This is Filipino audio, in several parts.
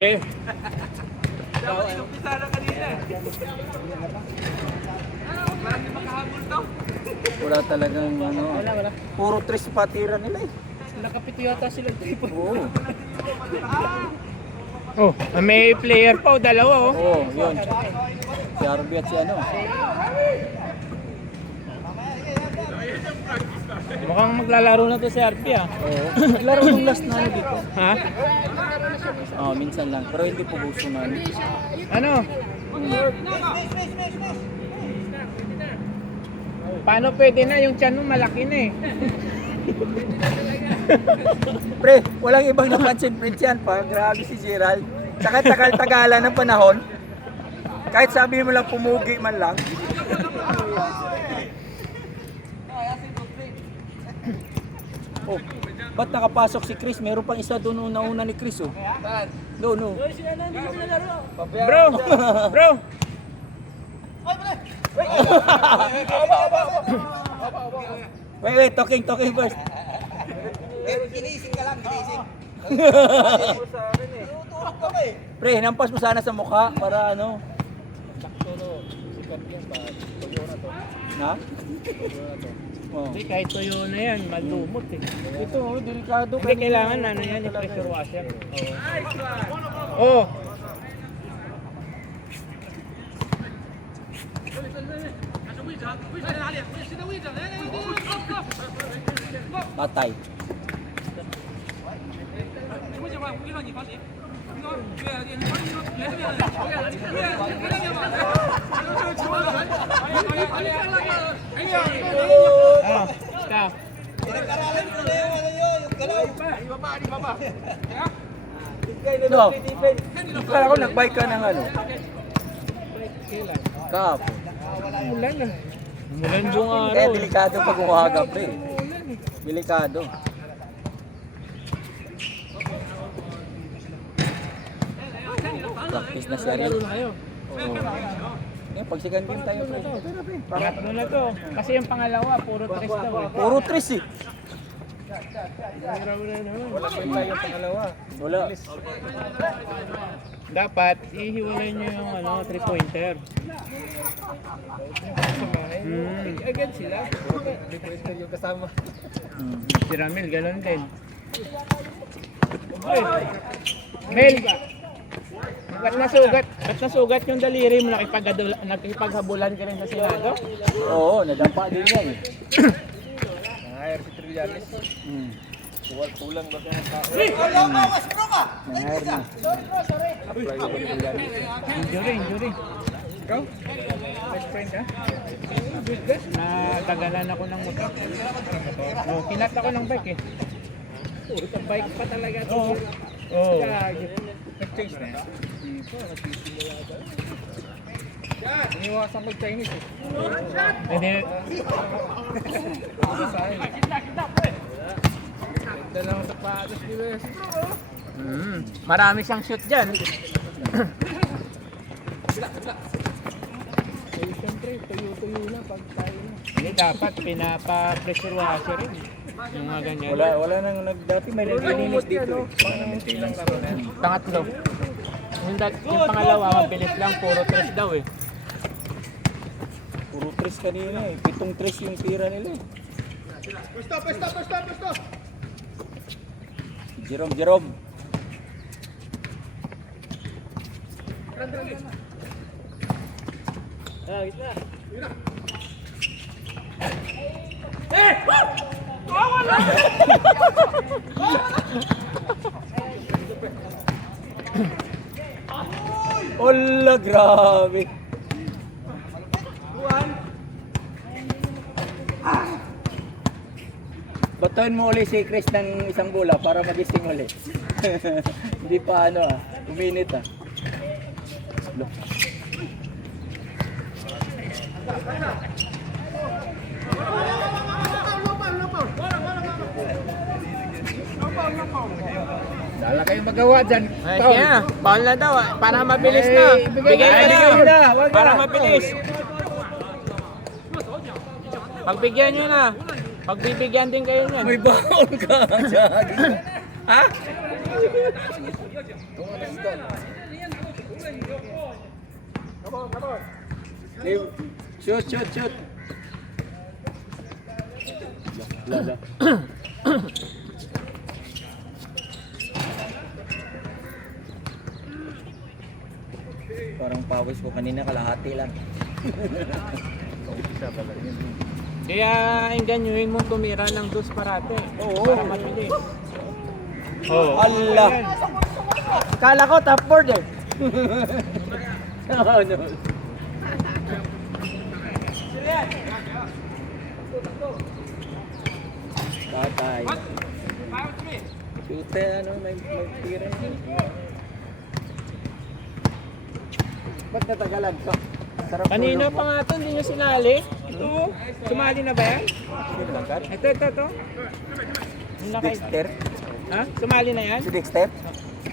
Eh, Dapat inumpisa na kanina. Parang di makahabol to. Wala talagang ano. wala. Puro tres patira nila eh. Nakapito yata sila triple. Oo. Oh, may player pa o dalawa oh. Oo, yun. Si Arby at si ano. Mukhang maglalaro na to si RP ah. Oo. Laro yung last na ano dito. Ha? Oo, minsan lang. Pero hindi po gusto na. Ano? Paano pwede na? Yung tiyan mo malaki na eh. Pre, walang ibang napansin Prince yan pa. Grabe si Gerald. Tsaka tagal-tagalan ng panahon. Kahit sabi mo lang pumugi man lang. Oh, ba't nakapasok si Chris? Meron pang isa doon una ni Chris oh. Doon oh. Bro! Bro! Wait, talking first. Ginising ka lang, ginising. Pre, hinampas mo sana sa mukha para ano. Na? Oh. Hindi, kahit tuyo na yan, malumot eh. Ito, oh, delikado. Hindi, kailangan ano yan, yung pressure washer. Oo. Oh. Patay. Ah, stop. Pinag-aralan ko na yung ano yun, yung galaw. No. Kala ko nag-bike ka ng ano. Kapo. Umulan na. Umulan buong araw. Eh, delikado pag umaga, pre. Delikado. Practice na siya rin. Oo. Eh, pag second game tayo, pre. Pangatlo na to. Kasi yung pangalawa, puro tres daw eh. Puro tres eh. Wala pa yung pangalawa. Wala. Dapat, ihiwalay nyo yung ano, 3-pointer. Agad sila. Di yung kasama. Si Ramil, galon din. Ay, Mel! Ba't nasugat yung daliri mo? Nakipaghabulan ka rin sa Senado? Oo, nadampa din yan eh. Nangayar si Trillanes. Kulang ba kaya ng tao? Nangyayar na. Injury. Ikaw? Best friend ka? Natagalan ako ng motor. Oh, kinat ako ng bike eh. Ito bike pa talaga ito. Oo. Nag-change na yan? Iniwasan ko Chinese eh. Hindi. Ganda lang sa patos ni Wes. Marami siyang shoot dyan. Siyempre, tuyo-tuyo na pag tayo na. Hindi dapat pinapa-pressure washer rin. Yung mga ganyan. Wala nang dati may naglilinis dito eh. Pangamunti lang laro na yan. Pangatlo. Yung pangalawa, mabilis lang. Puro tres daw eh. Puro tres kanina eh. 7 tres yung tira nila eh. Pwesto! Jerome. Ola, grabe. Batuin mo ulit si Chris ng isang bola para magising ulit. Hindi pa ano uminit ah. Look. Wala kayong magawa dyan. Ay, kaya, bawal na daw. Para mabilis na. Bigay na na. Para mabilis. Pagbigyan nyo na. Pagbibigyan din kayo niyan. May baon ka, Jagi. Ha? Shoot, shoot, shoot. Lala. Parang pawis ko kanina kalahati lang. Kaya inganyuhin mo tumira ng dos parate. Oo. Para mabilis. Oh. Allah. Kala ko top board eh. Ano? Patay. Shoot ano, may tira yun. Ba't natagalan ka? Sarap Kanina tulog pa mo. nga ito, hindi nyo sinali. Ito, sumali na ba yan? Ito. Yung naka- Dexter? Ha? Sumali na yan? Si Dexter?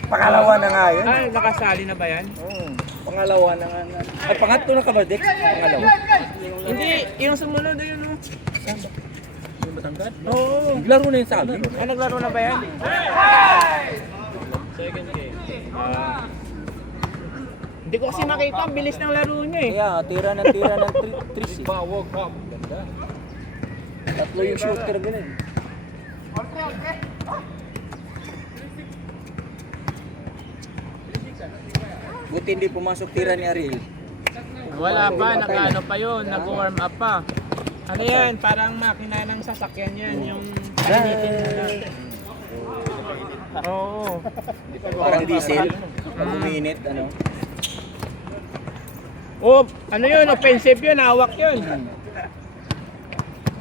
Pangalawa na nga yun. Ah, nakasali na ba yan? Oo. Pangalawa na nga. Ay, pangatlo na ka ba, Dex? Pangalawa. Hindi, yung sumunod yun. Oh. Yung Batangas? Oo. Naglaro na yun sa amin. Ah, naglaro na ba yan? Second game. Hindi ko kasi nakita, ang bilis ng laro nyo eh. Kaya, tira ng tris eh. Ganda. Tatlo yung shooter ganun. Buti hindi pumasok tira ni Ariel. Wala pa, nag-ano pa yun, nag-warm up pa. Ano yan, parang makina ng sasakyan yan, yung painitin mo lang. Oo. Parang diesel. Pag uminit, ano. Oh, ano yun, offensive yun, hawak yun.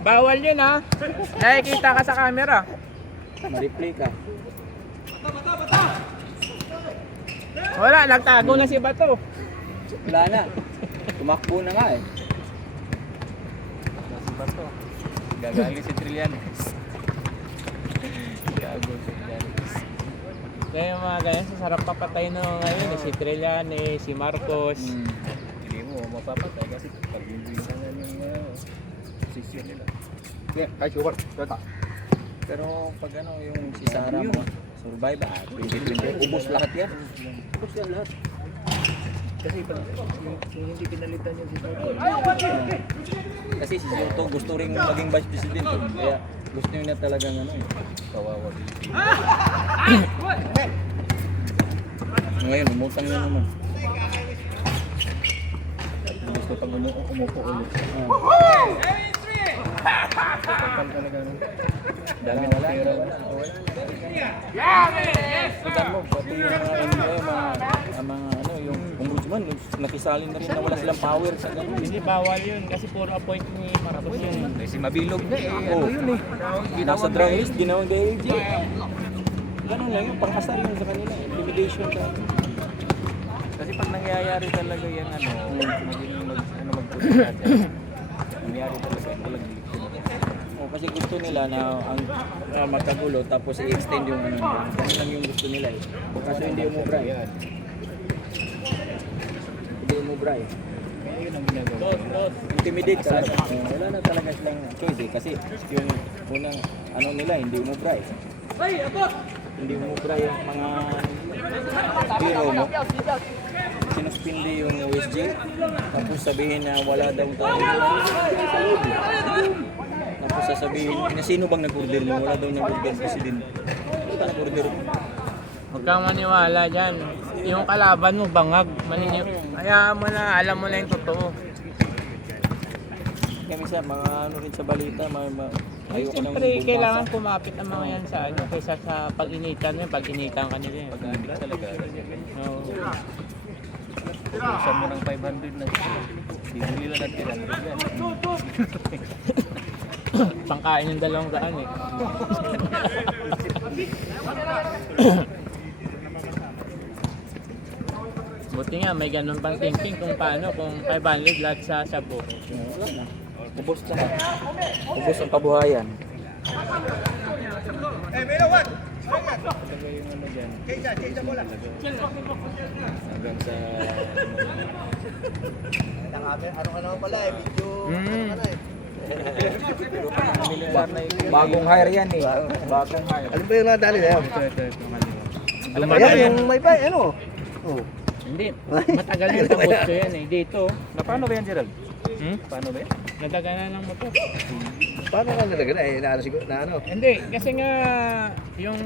Bawal yun ha. Nakikita ka sa camera. Ma-replay ka. Wala, nagtago na si Bato. Wala na. Tumakbo na nga eh. Gagaling si Trillanes. Gago si Trillanes. Kaya yung mga ganyan, sasarap papatay no ngayon. Si Trillanes, si Marcos. Hindi mo mapapatay kasi pag hindi na yung posisyon nila. Pero pag ano, yung si Sarah mo, survive, 2020, ubos lahat yan. Ubos yan lahat. Kasi pag yung hindi pinalitan yung si Toto. Kasi si Soto gusto rin maging vice president. Kaya gusto niya talagang ano eh. Kawawa. Ngayon, umutang na naman. Gusto pag umupo ulit. Kapal talaga nun. Dami na lang. Pagkaan mo, pati yung mga ano, yung ombudsman, yung nakisali na rin na wala silang power sa ganun. Hindi bawal yun kasi puro appoint ni Marcos yun. Kasi mabilog na eh. Ano yun eh? Nasa drug list, ginawang DAG. Ganun lang yung panghasar yun sa kanila. Intimidation ka. Kasi pag nangyayari talaga yung ano, maging magpulitan dyan. Nangyayari talaga yung walang O, kasi gusto nila na ang magkagulo tapos i-extend yung ano. Ganun lang yung gusto nila eh. Kaso hindi umubra eh. Hindi umubra eh. Kaya yun ang ginagawa. Intimidate talaga. Wala na talaga silang choice eh. Kasi yung unang ano nila hindi umubra eh. Hindi umubra yung mga hero mo. Sinuspindi yung OSG. Tapos sabihin na wala daw tayo sa loob. Tapos sasabihin na sino bang nag-order mo? Wala daw nag-order presidente. Ano ka nag-order mo? Huwag kang maniwala dyan. Yung kalaban mo, bangag. Kaya mo na, alam mo na yung totoo. Kami sa mga ano rin sa balita, ayoko nang Siyempre, kailangan kumapit ang mga yan sa ano, kaysa sa pag-initan mo, pag-initan ka nila. Pag-aamig talaga. Oo. Saan mo ng 500 na hindi nila natira. Pangkain yung 200 eh. Buti nga, may ganun pang thinking kung paano, kung 500 lahat sa sabo. Wala na. Ubos na. Ubos ang kabuhayan. Talaga yung ano dyan. Hanggang sa... Bagong hire yan eh. Bagong hire. Ano ba yung nadali na yan? Ito. Ano ba yan? Yung may bay, ano? Oh. Hindi, matagal na sa kotse yan eh. Dito, Na paano ba yan, Gerald? hmm? Paano ba yan? Nadagana ng motor. Paano ka nalaga na? Naano siguro, na ano? Hindi, kasi nga yung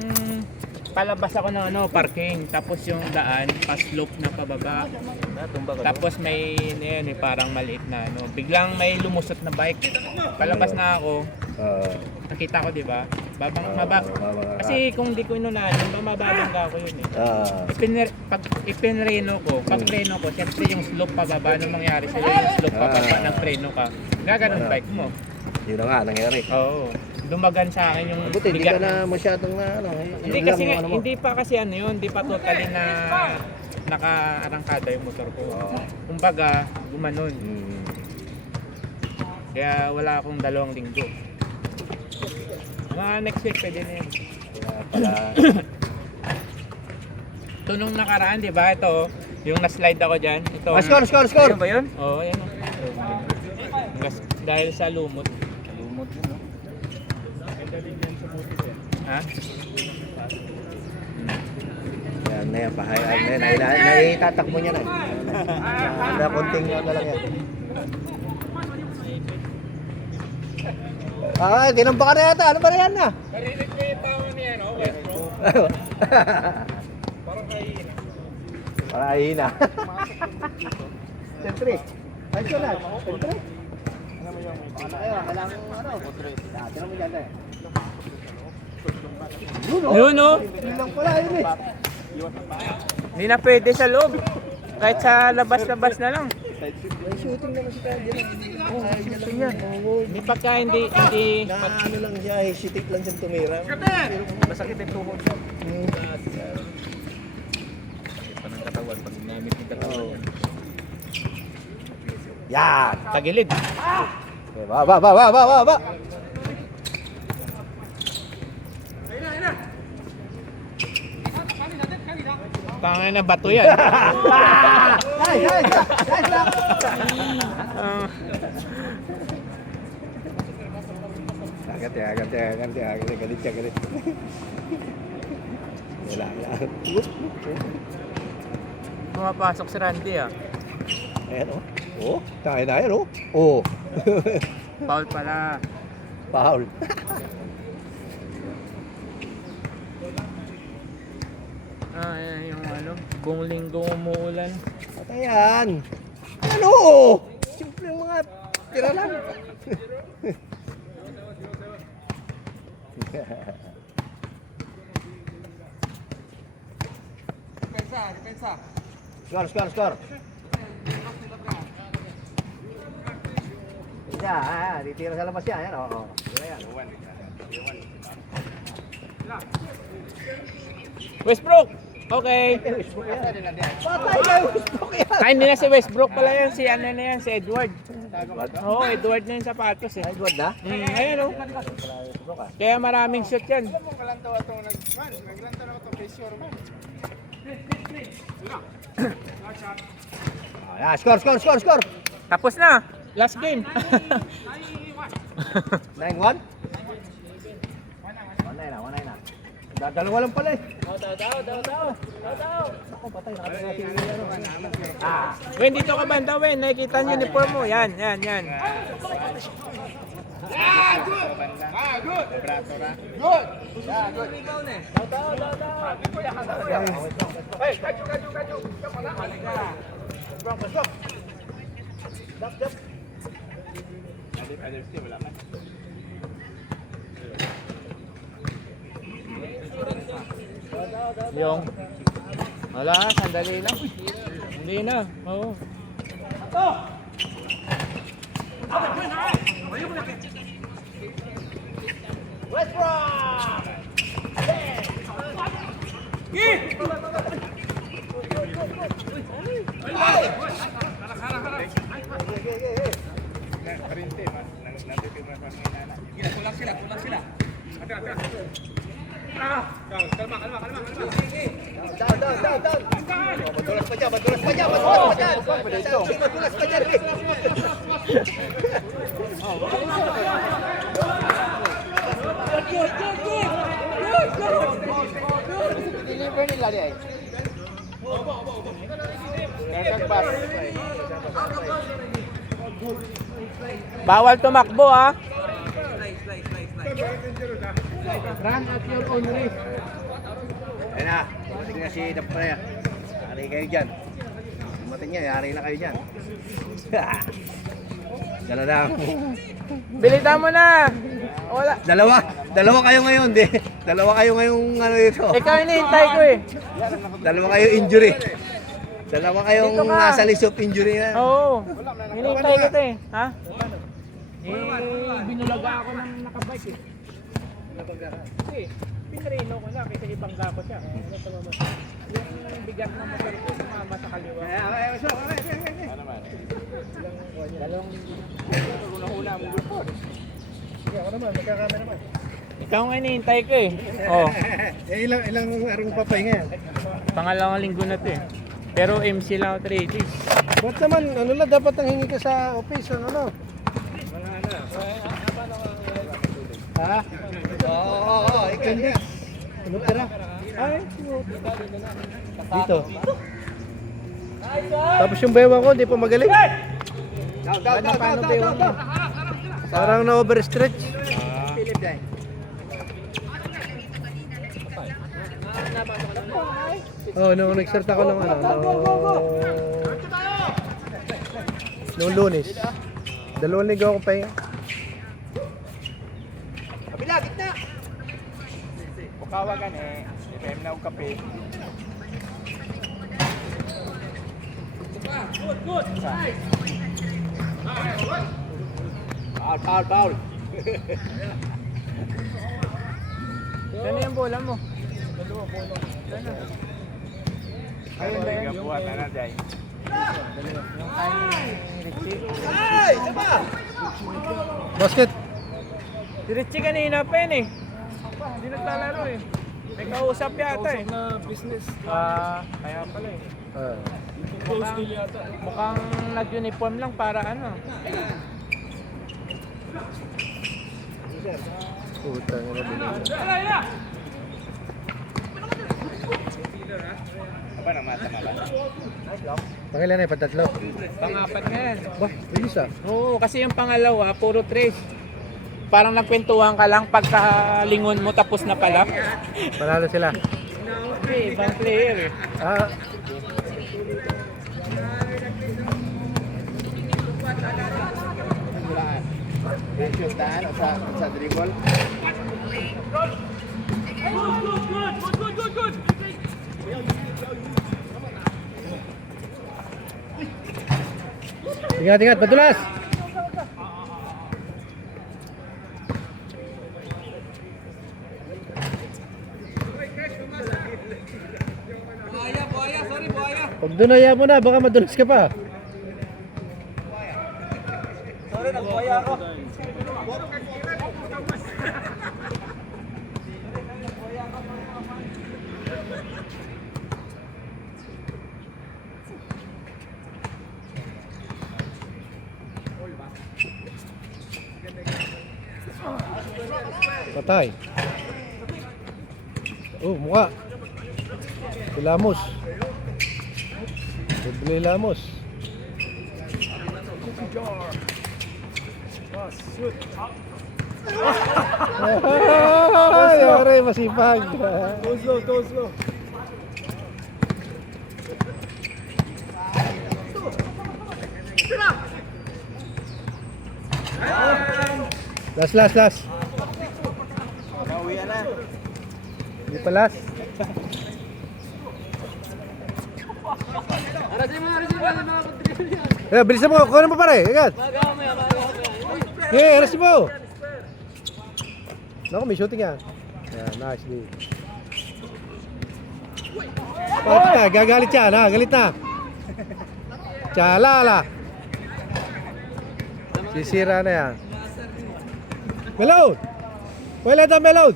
palabas ako ng parking, tapos yung daan, pa-slope na pababa. Natumba ka Tapos may yan, parang maliit na biglang may lumusot na bike. Palabas na ako, nakita ko 'di ba? Kasi kung di ko inunahan, mababangga ako yun eh. Pag ipinreno ko, pag preno ko, siyempre yung slope pababa, anong mangyari sa'yo yung slope pababa ng preno ka, gaganon bike mo. Yun na nga, nangyari. Oo. Dumagan sa akin yung Buti, hindi ka na masyadong na ano. Hindi kasi nga, hindi pa kasi hindi pa totally na nakaarangkada yung motor ko. Kumbaga, gumanon. Kaya wala akong 2 linggo. Mga next week pwede na yun. Kaya pala, Ito nung nakaraan, di ba? Ito, yung na-slide ako dyan. Ito. score! Ayun ba yun? Oo, yan. Dahil sa lumot. Lumot yun, no? Ha? yan na yan, pahayan na yan. Naitatakbo niya na. Na konting ano lang yan. Tinamba ka na yata. Ano ba na yan na? Narinig ko yung tawa niya, no? Westbrook. Para ahina. Siyempre. Ay, siya na. Siyempre. Kailangan ano? Tinan mo dyan eh. Yun, no? Yun lang pala yun eh. Hindi na pwede sa loob. Kahit sa labas-labas na lang. May shooting naman si Kaya dyan. Shooting yan. Hindi pagka hindi Na ano lang siya, hesitate lang siyang tumira. Masakit yung tuhod siya. Sakit pa ng katawan pag ginamit yung katawan. Yan! tagilid. Okay, ba! Tangay na bato yan. Guys! Galit siya. Wala. Pumapasok si Randy Ayan oh. Oh, tayo na yan oh. Oh. Foul pala. Foul. Ayan yung buong linggo umuulan. Patayan. Ano? Simple yung mga tira lang. Depensa. Score. Ditira sa labas yan. Ayan, oo. Ayan. Westbrook! Okay. Patay kayo, Westbrook yan. Ay, hindi na si Westbrook pala yan. Si ano na yan, si Edward. Oo, Edward na yung sapatos eh. Edward na? Ayan oh. Kaya maraming shoot yan. Ayan, score. Tapos na. Last game. 9-1? 1-9 na. Dalawa lang pala eh. Daw. Ako, patay. Nakatira si Wen, dito ka banda, Wen. Nakikita ang uniform mo. Yan. Yung wala, sandali lang. Hindi na. Oo. Down. Madulas pa dyan. Deliver Bawal tumakbo ah. Run at your own risk. Ayun na, dumating na si Dapraya. Yari kayo dyan. Dumating niya, yari na kayo dyan. Dala lang. Bilitan mo na. Wala. Dalawa kayo ngayon, di. Dalawa kayo ngayong ano dito. Ikaw hinihintay ko eh. Dalawa kayo injury. Dalawa kayong Dito ka. nasa list of injury na. Oo. Hinihintay ko to eh. Ha? Binulaga ako ng nakabike eh. Kasi, pinreno ko na kasi ibangga ko siya. Yung bigat ng motor ko, sumama sa kaliwa. Ako naman, magkakama naman. Ikaw nga hinihintay ko eh. Oh, Ilang arong papahinga yan? pangalawang linggo na to eh. Pero MC lang ako 3 days. Ba't naman, ano lang, dapat ang hingi ka sa office, ano? Ha? Oo, ikaw niya. Ano pera? Ay, dito. Tapos yung bewang ko, di pa magaling. Down. Parang na-overstretch. Philip dahil. Oh, nung nag-start ako ng ano, nung Lunes. 2 linggo ako pahinga. Kabila, gitna. Bukawagan eh. FM na og kape. Foul. Ano yung bola mo? Ayun ba yan? Buhat na dyan. Yung kay Richie. Basket. Si Richie kanina pa yun eh. Hindi naglalaro eh. May kausap yata eh. Na business. Kaya pala eh. Mukhang nag-uniform lang para ano. Putang ina din. Apa na mata na ba? Pangilan na yung patatlo. Pang-apat na yan. Bah, bilis ah. Oo, kasi yung pangalawa, puro trace. Parang nagkwentuhan ka lang pagkalingon mo tapos na pala. Panalo sila. Okay, ibang player eh. Ah, Shoot daan o sa dribble. ingat, padulas. Pag dunaya mo na, baka madulas ka pa. Sorry, nagbuhaya ako. Patay. Oh, mukha. Si Lamos. Doble Lamos. Ay, ore, masipag. Toslo. Last. Nauwi na. Hindi pa last. Bilisan mo, kuha mo pare, agad. Aras mo. Naku, may shooting yan. Yeah, nice lead. Bakit na, gagalit yan ha, galit na. Tsalala. Sisira na yan. Melod! Wala na Melod!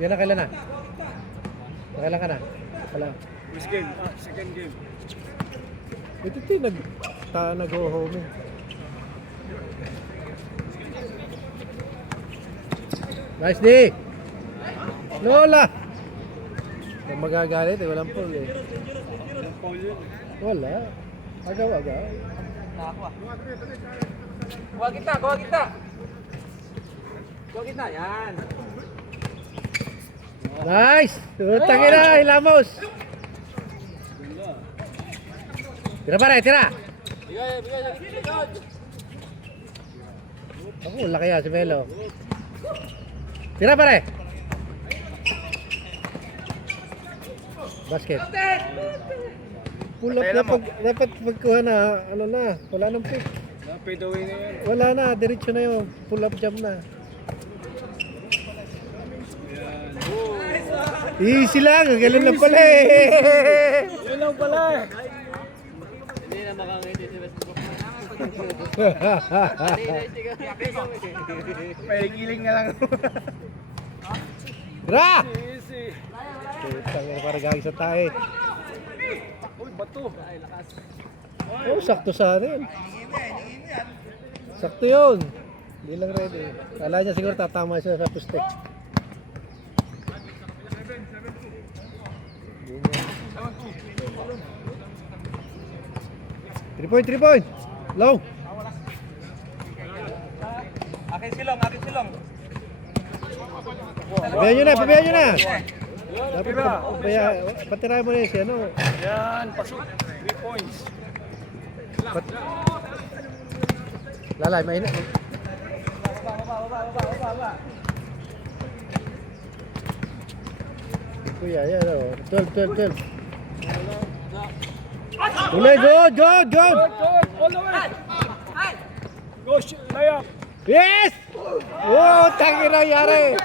Yan na, kailan na? Nakailan ka na? Kailan? Second game. Ito nag-go-home eh. Nice D. Lola. Kung magagalit eh, walang pull eh. Wala. Agaw-agaw. Kuha kita, kuha kita. Kuha kita, yan. Nice! Utangin na, Ilamos! Tira pare, tira! Bigay, bigay, bigay. Ako, laki yan si Melo. Tira pare! Basket. Pull up na dapat magkuha na, ano na, wala nang pick. Wala na, diretso na yun. Pull up jump na. Easy lang, ganun lang pala eh. Yun lang pala eh. Hindi na makangiti si Westbrook. Pahigiling na lang. Tira! Tangin para gagawin sa tayo. Uy, bato. Oh, sakto sa atin. Sakto yun. Hindi lang ready. Kala niya siguro tatama siya sa puste. 3 point, 3 point. Low. Akin silong, akin silong. Pabayaan nyo na, pabayaan nyo na. Dapat patirahin mo na yun siya, ano. Yan, pasok. 3 points. Lalay, mainit. Kuya, yan o. 12. Ulay, good. Good, all the way. Go, layup. Yes! Oh, tangi nangyari.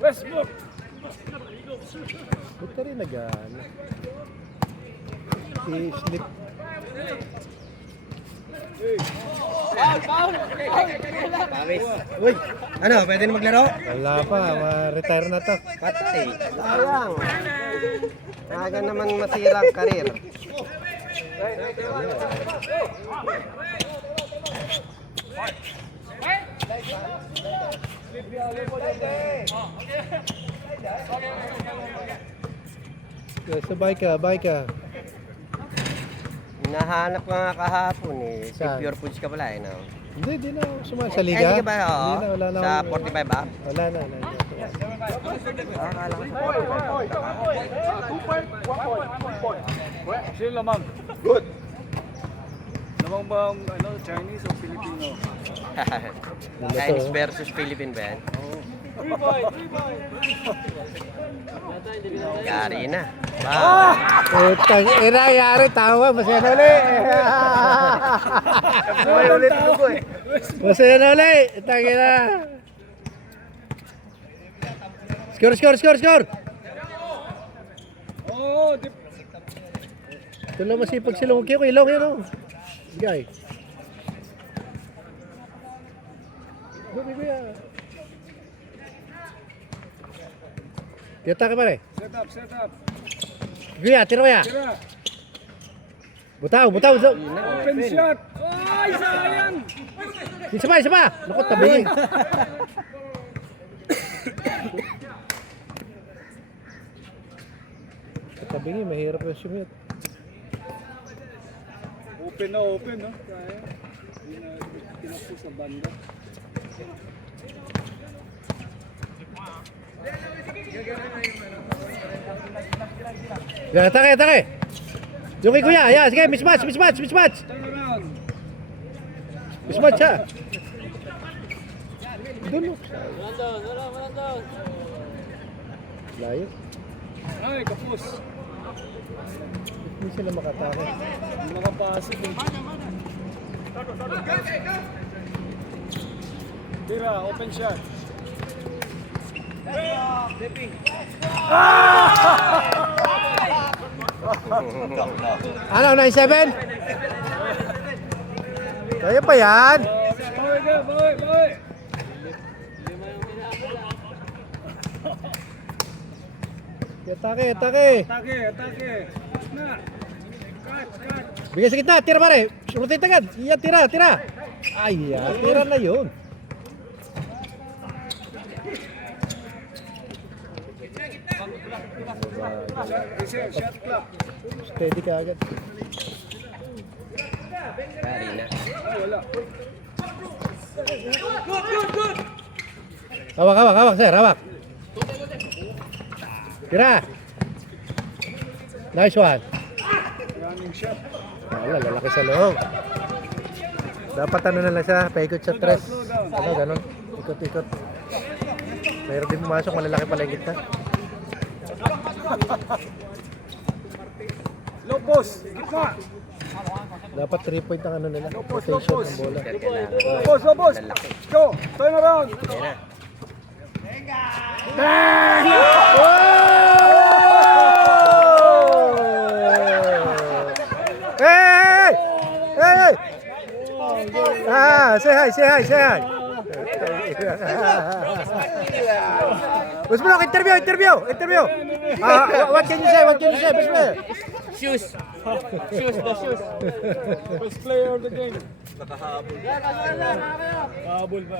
Westbrook. Ba't ka rin nag-ano? I-slip. Uy, ano, pwede na maglaro? Wala pa, ma-retire na to. Patay. Sayang. Aga naman masira ang karir. Sabay ka. Hinahanap ko nga kahapon eh. Si Saan? Pure Foods ka pala eh, no? Hindi na ako sumali sa liga. Hindi ka ba? Oo. Hindi na, wala na. Sa ako. 45 ba? Wala na. Akala ko sa 45. Sino lamang? Good. Lamang ba ang Chinese o Filipino? Chinese versus Philippine ba yan? Yari na. Wow. Utang ina, yari, tawa, masaya na ulit. May ulit ko eh. Masaya na ulit, utang ina. Score. Oh, Ito lang masipag sila. Okay, ilaw yan o. Bigay. Bubi ko yan. Kiyata ka pare. set up. Kuya, tira mo ya. Tira. Butaw. Open shot. Ay, sayang. Isa pa. Naku, tabi. Tabi niya, mahirap yung sumit. Open, no? Kaya. Hindi na tinapos sa banda. Yan, atake. Yung kay kuya, ayan, sige, mismatch. Turn around. Mismatch siya. Doon mo. Layo. Ay, kapos. Hindi sila makatake. Hindi makapasok eh. Tira, open shot. Ano, 9-7? Kaya pa yan. Bawi. Atake. Atake. Na. Cut. Bigay sa gitna, tira pare. Rotate agad. Iya, tira. Ay, tira na yun. Steady ka agad. Hawak, sir, hawak. Tira. Nice one. Wala, lalaki sa loob. Dapat ano na lang siya, paikot sa tres. Ano, ganun. Ikot-ikot. Mayroon din pumasok, malalaki pala yung gitna. Low post, gitna. Dapat 3 point ang ano nila, rotation ng bola. Low post. Go, turn around. Hey! Hey! Say hi. Busmanok, interview. What can you say, Busmanok? Shoes. The shoes. Best player of the game. Nakahabol. Habol ba?